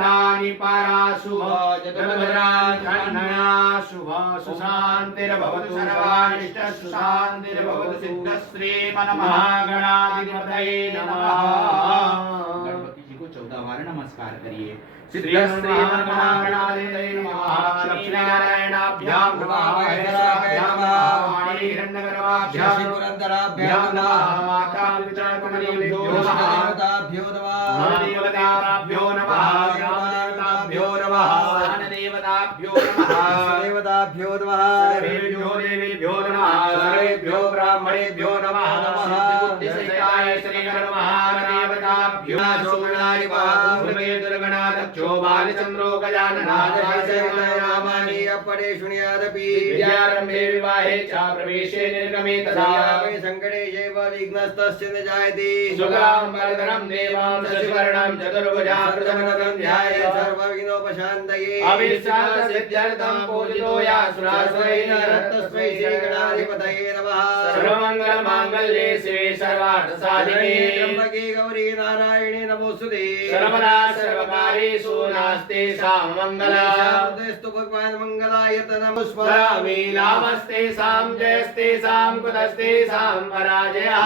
शीलानि पाराशुभ जगद्भद्रान्धया शुभ सुशान्तिर्भवतु सर्वानिष्ट सुशान्तिर्भवतु सिद्धश्रीमन्महागणाधिपतये नमः। गणपति जी को 14 बार नमस्कार करिए। श्रीमन्महागणाधिपतये नमः। लक्ष्मीनारायणाभ्यां नमः। हिरण्यगर्भाभ्यां पुरन्दराभ्यां नमः। माता पितामहेभ्यो नमः। देवताभ्यो नमः। देवताभ्यो नमः। देवताभ्यो नमः। देवताभ्यो नमः। देवताभ्यो नमः। सर्वेभ्यो देवेभ्यो नमः। सर्वेभ्यो ब्राह्मणेभ्यो नमः। बुद्धिसहिताय श्रीमन्महादेवताभ्यो सोमनाय वाकुमे दुर्गणादक्षो बालचन्द्रो गजाननादरामानि अपरे शृणुयादपि विद्यारम्भे विवाहे च प्रवेशे निर्गमे तदा वै सङ्कटे चैव विघ्नस्तस्य न जायते सुगां वरदनं देवां शशिवर्णं चतुर्भुजां प्रसन्नं ध्याये सर्वविघ्नोपशान्तये अभिष्टासिद्ध्यर्थं पूजितो यासुरासुरैः तस्मै श्रीगणाधिपतये नमः। सर्वमङ्गलमाङ्गल्ये शिवे सर्वार्थसाधिके त्र्यम्बके गौरी नारायणे नमोस्तुते सर्वदा सर्वकार्येषु नास्ते सामङ्गलस्तु भगवान् मङ्गलायतनं स्मरामि नामस्तेषां जयस्तेषां कुतस्तेषां पराजयः।